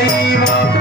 Deva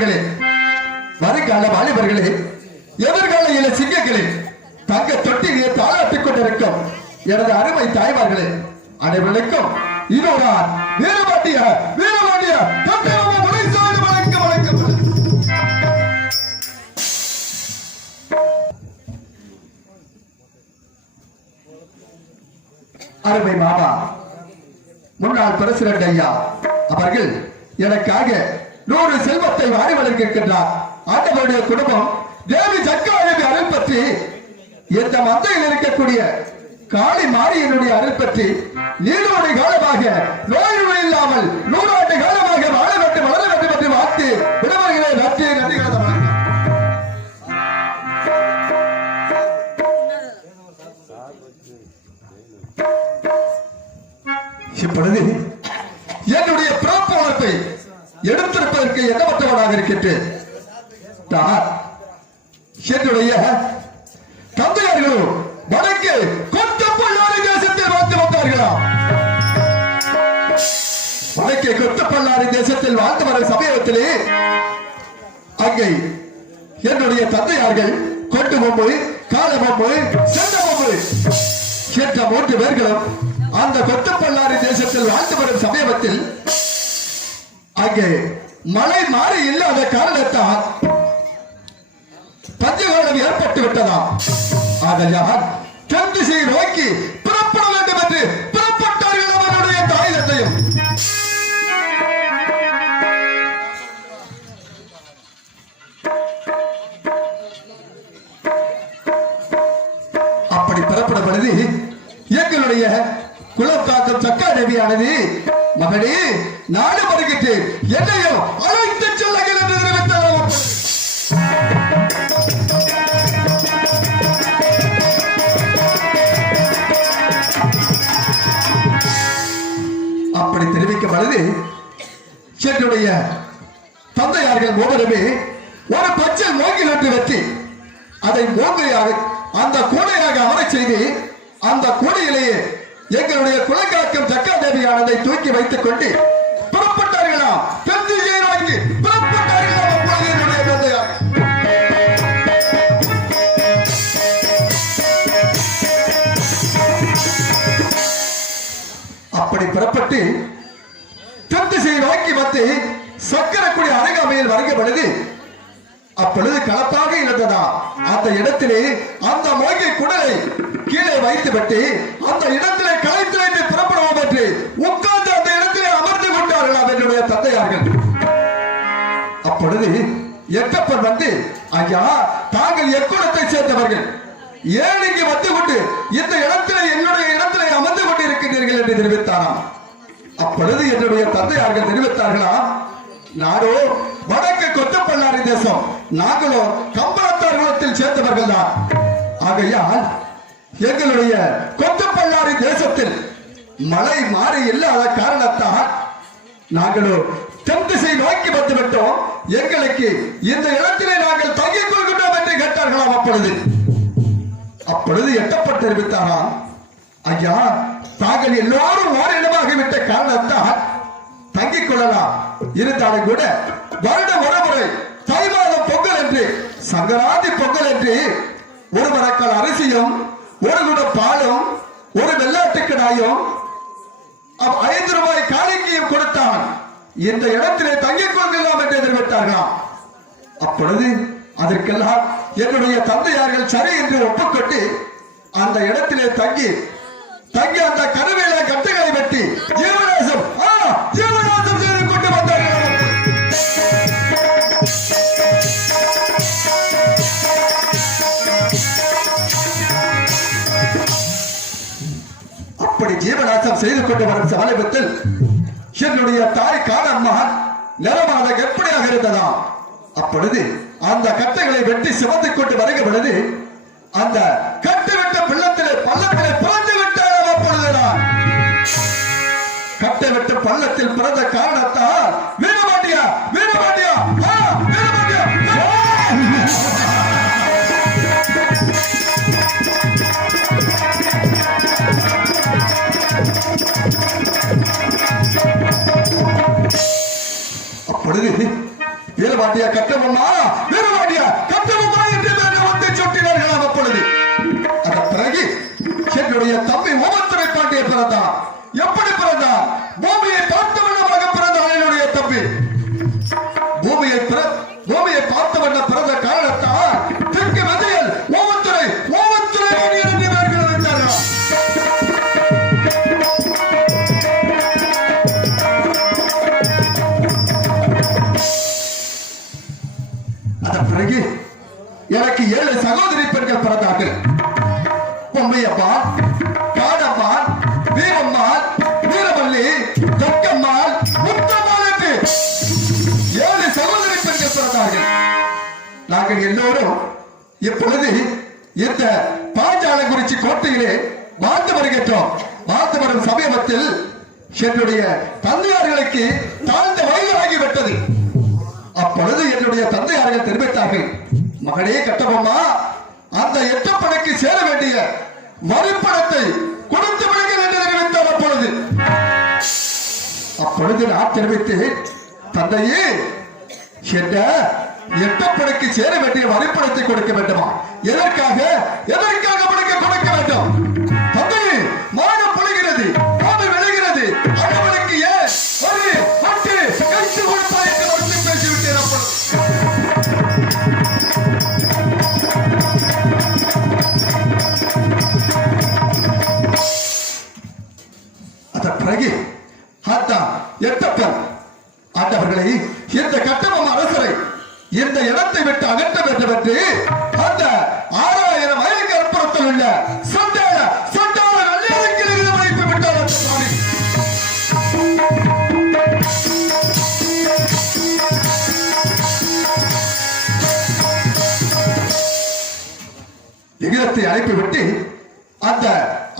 பெரியவர்களே, வருங்கால வாலிபர்களே, எதிர்கால இள சிங்கங்களே, தங்க தொட்டிலே தாளாட்டிக் கொண்டிருக்கும் எனது அருமை தாய்மார்களே, அனைவருக்கும் இதோட வீரபாண்டிய வீரபாண்டிய வணக்கம் வணக்கம். அருமை மாமா முன்னாள் பிரசிடண்ட் ஐயா அவர்கள் எனக்காக 100 செல்வத்தை வாரி வழங்கியிருக்கின்றார். ஆண்டவருடைய குடும்பம் தேவி சக்காதேவி அருள் பற்றி, இந்த மந்தையில் இருக்கக்கூடிய காளி மாரியனுடைய அருள் பற்றி நீடோடி காலமாக நோய் இல்லாமல் 100 ஆண்டு காலமாக வாழ வேண்டும் வளர வேண்டும் என்று வாழ்த்து விடுவர்களே. நன்றி நன்றி. இப்பொழுது என்னுடைய பிறப்பு வளர்ப்பை எடுத்திருப்பதற்கு எண்ணமற்றவனாக இருக்கின்றேன். என்னுடைய தந்தையார்களும் வடக்கு கொத்தப்பல்லாரி தேசத்தில் வாழ்ந்து வந்தார்களா? வடக்கே கொத்தப்பல்லாரி தேசத்தில் வாழ்ந்து வரும் சமயத்திலே அங்கே என்னுடைய தந்தையார்கள் கொண்டு பொம்பு, கால பொம்பு, சென்ற பொம்பு என்ற 3 பேர்களும் அந்த கொத்தப்பல்லாரி தேசத்தில் வாழ்ந்து வரும் சமயத்தில் அங்கே மழை மாறி இல்லாத காரணத்தால் பஞ்சகாலம் ஏற்பட்டு விட்டதாம். ஆகையால் தென் திசையை நோக்கி புறப்பட வேண்டும் என்று புறப்பட்டார்கள் அவருடைய தாய் தந்தையும். அப்படி புறப்படும் பொழுது எங்களுடைய குலம் காக்கும் சக்காதேவியானது, மகனே நாடு வருகிட்டு என்னையும் அழைத்து செல்லுங்கள் என்று தெரிவித்தார். அப்படி தெரிவிக்கும் பொழுது என்னுடைய தந்தையார்கள் மூவருமே ஒரு பச்சை மோங்கில் ஒன்று வெற்றி அதை மோங்கையாக அந்த கூடையாக அமரச் செய்து அந்த கூடையிலேயே எங்களுடைய குலங்காக்கும் சக்காதேவியானதை தூக்கி வைத்துக் கொண்டு புறப்பட்டார்களா? தென்திசையை நோக்கி புறப்பட்டார்களா? என்னுடைய தந்தையார் அப்படி புறப்பட்டு தென்திசையை நோக்கி வந்து சக்கரக்குடி அருகாமையில் வருகிற பொழுது அப்பொழுது களப்பாக இருந்ததா அந்த இடத்திலே அந்த மோகை குடலை கீழே வைத்துவிட்டு அந்த இடத்திலே களைத்து வைத்து புறப்படுவோம் என்று உட்கார்ந்து அந்த இடத்திலே அமர்ந்து கொண்டார்களாம் என்னுடைய தந்தையார்கள். அப்பொழுது எட்டப்பன் வந்து, ஐயா தாங்கள் எக்குளத்தை சேர்ந்தவர்கள், ஏன் இங்கு வந்து கொண்டு இந்த இடத்திலே என்னுடைய இடத்திலே அமர்ந்து கொண்டு இருக்கின்றீர்கள் என்று தெரிவித்தாராம். அப்பொழுது என்னுடைய தந்தையார்கள் தெரிவித்தார்களா, நாடோ வடக்கு கொத்தப்பல்லாரி தேசம், நாங்களோ கம்பளத்தார் குலத்தில் சேர்ந்தவர்கள் தான். ஆகையால் எங்களுடைய கொத்தப்பல்லாரி தேசத்தில் மழை மாறி இல்லாத காரணத்தால் நாங்களோ தென் திசை நோக்கி வந்துவிட்டோம். எங்களுக்கு இந்த இடத்திலே நாங்கள் தங்கிக் கொள்கின்றோம் என்று கேட்டார்களாம். அப்பொழுது எட்டப்பட்டு தெரிவித்தாராம், ஐயா தாங்கள் எல்லோரும் ஓரிடமாகிவிட்ட காரணத்தால் தங்கிக் கொள்ளலாம், இருந்தாலும் கூட வருடம் ஒருமுறை தை மாதம் பொங்கல் என்று சங்கராந்தி பொங்கல் என்று ஒரு மரக்கால் அரிசியும் ஒரு குட பாலும் ஒரு வெள்ளாட்டுக்கு நாயும் 5 ரூபாய் காணிக்கையும் கொடுத்தான். இந்த இடத்திலே தங்கிக் கொள்ளலாம் என்று தெரிவித்தார்களாம். அப்பொழுது அதற்கெல்லாம் என்னுடைய தந்தையார்கள் சரி என்று ஒப்புக்கொண்டு அந்த இடத்திலே தங்கி அந்த கருவேல கட்டுகளை வெட்டி ஜீவனாசம் செய்து கொண்டு வந்தார்கள். அப்படி ஜீவனாசம் செய்து கொண்டு வரும் சமீபத்தில் என்னுடைய தாய் காணம்மா நிறமாக எப்படியாக இருந்ததா? அப்பொழுது அந்த கட்டைகளை வெட்டி சிவந்து கொண்டு வருகிற பொழுது அந்த கட்டுவிட்ட பள்ளத்திலே பிறந்து விட்டார். அப்பொழுதுதான் கட்டை விட்டு பள்ளத்தில் பிறந்த காரணத்தால் வீரபாண்டியா வீரபாண்டியா வீரபாண்டியா அப்பொழுது வீரபாண்டிய வீரபாண்டிய கட்டபொம்மா வீரபாண்டிய கட்டபொம்மா என்று வந்து சொட்டினார்களாம். அப்பொழுது அதன் பிறகு என்னுடைய தம்பி ஓமத்துறை பாண்டிய பிறந்தார். எப்படி பிறந்தார்? பூமியை பார்த்த வண்ணமாக பிறந்தார் என்னுடைய தம்பி. பூமியை பார்த்த வண்ண பிறந்த காரணத்தால் தெற்கு மதுரையில் ஓமத்துறை என்று பெயர்கள் வைத்தார்கள். அதன் பிறகு எனக்கு 7 சகோதரி பெண்கள் பிறந்தார்கள். பொம்மையம்மாள், காடம்மாள், வீரம்மாள், வீரவல்லி, தக்கம்மாள், முத்தம்மாள் என்று 7 சகோதரி பெண்கள் பிறந்தார்கள். நாங்கள் எல்லோரும் இப்பொழுது இந்த பாஞ்சாலங்குறிச்சி கோட்டையிலே வாழ்ந்து வருகின்றோம். வாழ்ந்து வரும் சமயத்தில் என்னுடைய தந்தையார்களுக்கு தாழ்ந்த வயது ஆகிவிட்டது. அப்பொழுது என்னுடைய தந்தையார்கள் தெரிவித்தார்கள், மகனே கட்டபொம்மா, அந்த எட்டப்பனுக்கு சேர வேண்டிய வரிப்பணத்தை கொடுத்து விடுங்கள் என்று தெரிவித்தார். அப்பொழுது நான் தெரிவித்தேன், தந்தையே, என்ற எட்டப்பனுக்கு சேர வேண்டிய வரிப்பணத்தை கொடுக்க வேண்டுமா? எதற்காக கொடுக்க வேண்டும்? தந்தையே, மானம் பொழிகிறது, பாதை விளைகிறது, அவனுக்கு ஏன் ஒரு மட்டு கைத்து கொடுப்பாய் என்று வந்து பேசிவிட்டேன். அதன் பிறகு எட்டப்பன் ஆண்டவர்களை இந்த கட்டபொம்மா அரசரை இந்த இடத்தை விட்டு அகற்ற வேண்டும் என்று அந்த 6000 மைலுக்கு அப்புறத்தில் உள்ள சண்டாள வெள்ளையருக்கு அழைப்பு விட்டார். விகிதத்தை அனுப்பிவிட்டு அந்த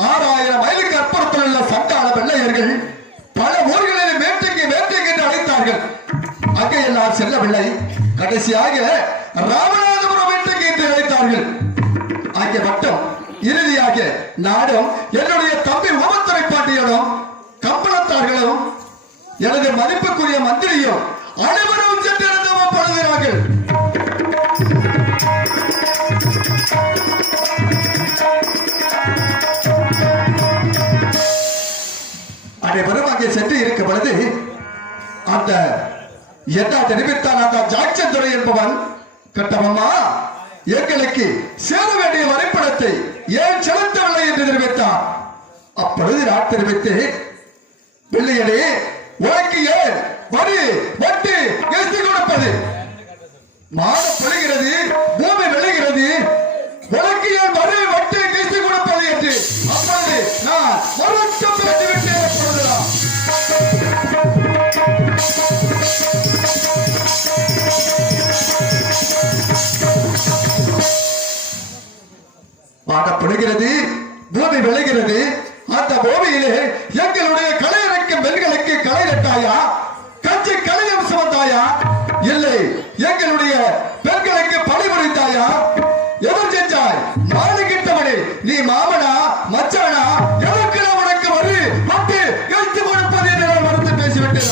6000 மைலுக்கு அப்புறத்தில் உள்ள சண்டாள வெள்ளையர்கள் பல ஊர்களில் வேட்டைக்கு என்று அழைத்தார்கள். அங்கெல்லாம் செல்லவில்லை. கடைசியாக ராமநாதபுரம் வேட்டைக்கு என்று அழைத்தார்கள். அங்கே மட்டும் இறுதியாக நாடும் என்னுடைய தம்பி ஓமத்துறை பாண்டியனும் கம்பளத்தார்களும் எனது மதிப்புக்குரிய மந்திரியும் அனைவரும் சென்று படுகிறார்கள். அனைவரும் அங்கே சென்று இருக்கும் பொழுது அந்த என்ன தெரிவித்தான் அந்த ஜாக்சந்துரை என்பவன், கட்டபொம்மா, எங்களுக்கு சேர வேண்டிய வரைபடத்தை ஏன் செலுத்தவில்லை என்று தெரிவித்தான். அப்பொழுது நான் தெரிவித்து, பிள்ளைகளே, உனக்கு ஏன் வரி வட்டி எழுதி கொடுப்பது? மானம் பொழிகிறது, பூமி விளைகிறது, உனக்கு ஏன் வரி வட்டி எழுதி கொடுப்பது என்று அப்பொழுது நான் வருத்தம் பெற்றுவிட்டேன். பாடப்படுகிறது, பூமி விளைகிறது. அந்த பூமியிலே எங்களுடைய கலையரக்கும் பெண்களுக்கு களை நட்டாயா? கட்சி கலையம் சுமந்தாயா? இல்லை, எங்களுடைய பெண்களுக்கு பணிபுரிந்தாயா? எவர் செஞ்சாய்? மாடு கிட்டவனே, நீ மாமனா மச்சானா? எதற்கு உனக்கு வரி வட்டி எழுத்து கொடுப்பது என்று நான் மறுத்து பேசிவிட்டேன்.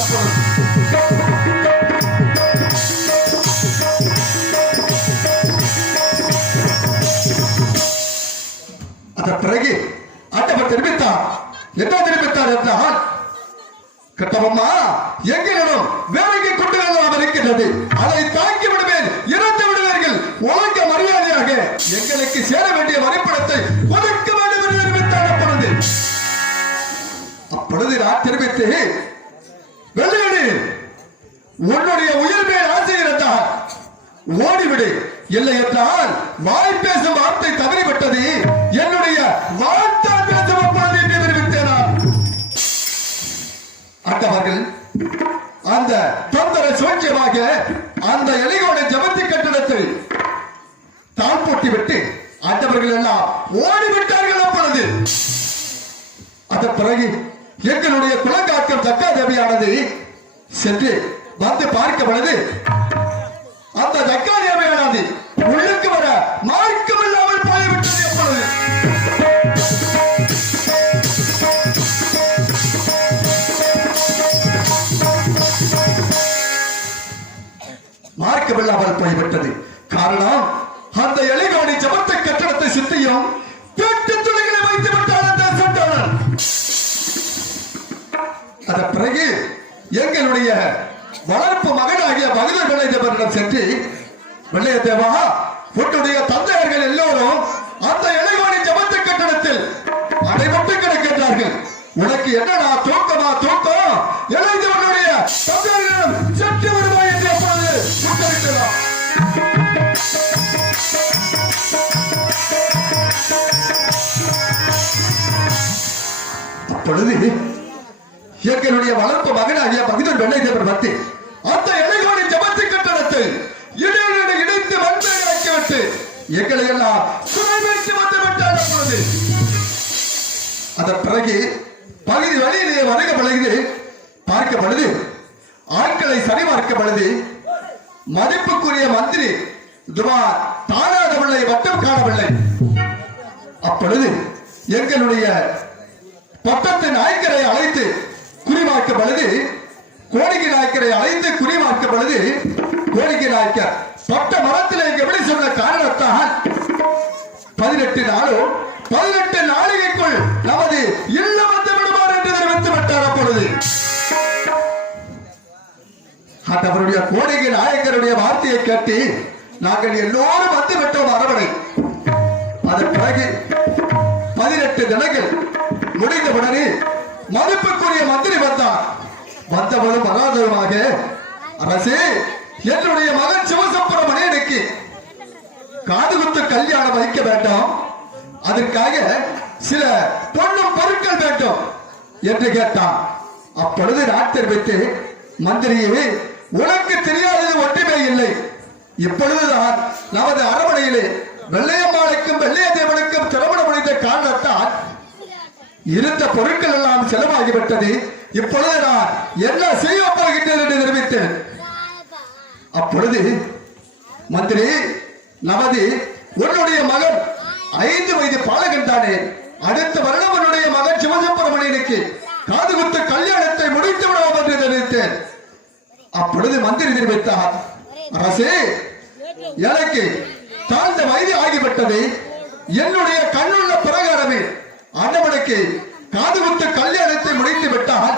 அதன் பிறகு ஆண்டவர் தெரிவித்தார். என்ன தெரிவித்தார் என்றால், கட்டபொம்மா, எங்களிடம் வேலைக்கு கொண்டு இருக்கின்றது, அதை தாக்கி விடுவேன், இறந்து விடுவீர்கள். ஒழுங்க மரியாதையாக எங்களுக்கு சேர வேண்டிய வரிப்பணத்தை ஒதுக்க வேண்டும் என்று தெரிவித்தார். அப்பொழுது நான் தெரிவித்து, வெள்ளையடி, உன்னுடைய உயிர் மேல் ஆசை இருந்தால் ஓடிவிடு, இல்லை என்றால் வாய் பேசும் வார்த்தை தவறிவிட்டது, என்னுடைய வார்த்தை பேசும் என்று தெரிவித்தேன். ஆண்டவர்கள் அந்த தொந்தர சூழ்ச்சியமாக அந்த எலியோட ஜபத்தி கட்டிடத்தை தாழ் போட்டி விட்டு ஆண்டவர்கள் எல்லாம் ஓடிவிட்டார்கள். அப்பொழுது அதன் பிறகு எங்களுடைய குலங்காக்கும் ஜக்காதேவியானது சென்று வந்து பார்க்க பொழுது அந்த ஜக்காதேவியானது உள்ளுக்கு வர மார்க்கம் இல்லாமல் போய்விட்டது. எப்பொழுது மார்க்கம் கொள்ளாமல் போய்விட்டது. காரணம், அந்த எலிகாணி ஜபத்த கட்டடத்தை சுத்தியும் வெட்டு துணிகளை வைத்து விட்டான் அந்த சண்டாளன். அதன் பிறகு எங்களுடைய வளர்ப்பு மகனாகிய பகதூர் வெள்ளையதேவரிடம் சென்று, வெள்ளையதேவா, உன்னுடைய தந்தையர்கள் எல்லோரும் அந்த எலிகாணி ஜபத்த கட்டடத்தில் அடைபட்டு கிடக்கின்றார்கள். உனக்கு என்னடா தூக்கமா தூக்கம்? இளைஞர்களுடைய தந்தையர்களிடம் சென்று வருவாய் என்று அப்பொழுது உத்தரவிட்டார். அப்பொழுது எங்களுடைய வளர்ப்பு மகனாகிய பகதூர் வெள்ளையதேவர் வந்து அந்த இளைஞனை ஜபத்து கட்டடத்தை இடைத்து வந்தாக்கிவிட்டு எங்களை எல்லாம் சிறை வைத்து வந்து விட்டார். அப்பொழுது அதன் பிறகு பகுதி வழியிலேயே வருக பழகுது பார்க்கப்படுது, ஆட்களை சரிபார்க்கப்படுது. மதிப்புக்குரிய மந்திரி துவார் தானாதவில்லை, மட்டும் காணவில்லை. அப்பொழுது எங்களுடைய பட்டத்து நாயக்கரை அழைத்து குறிவாக்கப்படுது. கோடிக்கை நாயக்கரை அழைத்து குறிவாக்கப்படுது. கோடிக்கை நாயக்கர் பட்ட மரத்தில் எப்படி சொன்ன காரணத்தால் 18 நாளும் 18 நாளிகைக்குள் நமது இல்லம் வந்து விடுவார் என்று தெரிவித்து விட்டார். அப்பொழுது அவருடைய கோடிக்கை நாயக்கருடைய வார்த்தையை கேட்டு நாங்கள் எல்லோரும் வந்து விட்டோம் அரவணை. அதன் பிறகு 18 தினங்கள் முடிந்தவுடனே மதிப்புக்குரிய மந்திரி வந்தார். வந்தவரும் வராதவருமாக, அரசே, என்னுடைய மகன் சிவசுப்பிரமணியனுக்கு காதுகுத்து கல்யாணம் வைக்க வேண்டும், அதற்காக சில பொண்ணும் பொருட்கள் வேண்டும் என்று கேட்டான். அப்பொழுது நான் தெரிவித்து, மந்திரியே, உனக்கு தெரியாதது ஒன்றுமே இல்லை. இப்பொழுதுதான் நமது அரவணையிலே வெள்ளையம்மாளுக்கும் வெள்ளையதேவனுக்கும் திருமணம் முடிந்த காரணத்தால் இருந்த பொருட்கள் எல்லாம் செலவாகிவிட்டது. இப்பொழுது நான் என்ன செய்ய போகின்றேன் என்று தெரிவித்தேன். அப்பொழுது மந்திரி, நமது உன்னுடைய மகன் 5 வயது பாலகன் தானே, அடுத்த வருடம் உன்னுடைய மகன் சிவசுப்பிரமணியனுக்கு காதுகுத்து கல்யாணத்தை முடித்து விடுவோம் என்று தெரிவித்தேன். அப்பொழுது மந்திரி தெரிவித்தார், அரசே, எனக்கு தாழ்ந்த வயது ஆகிவிட்டது. என்னுடைய கண்ணுள்ள பிரகாரமே அண்ணவனுக்கு காதுகுத்து கல்யாணத்தை முடித்து விட்டால்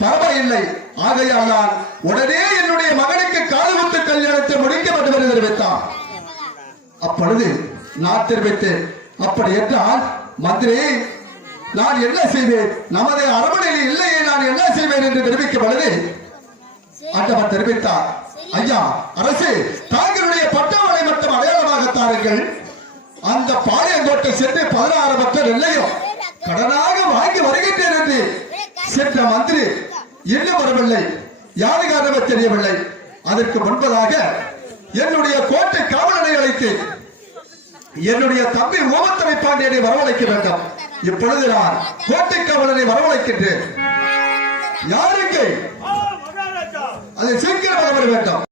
பரவாயில்லை. ஆகையால் நான் உடனே என்னுடைய மகனுக்கு காதுகுத்து கல்யாணத்தை முடிக்க வேண்டும் என்று தெரிவித்தார். அப்பொழுது நான் தெரிவித்தேன், அப்படி என்றால் மந்திரி, நான் என்ன செய்வேன்? நமது அரவணையில் இல்லையே, நான் என்ன செய்வேன் என்று தெரிவிக்கப்பொழுது ஆண்டவர் தெரிவித்தார், ஐயா, அரசு, தாங்களுடைய பட்டாவளை மட்டும் அடையாளமாக தாருங்கள். அந்த பாளையங்கோட்டை சென்று 16 பக்தர் இல்லையும் கடனாக வாங்கி வருகின்றேன் என்று சென்ற மந்திரி இன்னும் வரவில்லை. யாரு காரணமே தெரியவில்லை. அதற்கு முன்பதாக என்னுடைய கோட்டை காவலனை அழைத்து என்னுடைய தம்பி ஓமத்தனை பாண்டியனை வரவழைக்க வேண்டும். இப்பொழுது நான் கோட்டை காவலனை வரவழைக்கின்றேன். யாருக்கு அது சீக்கிரம் வர வேண்டும்.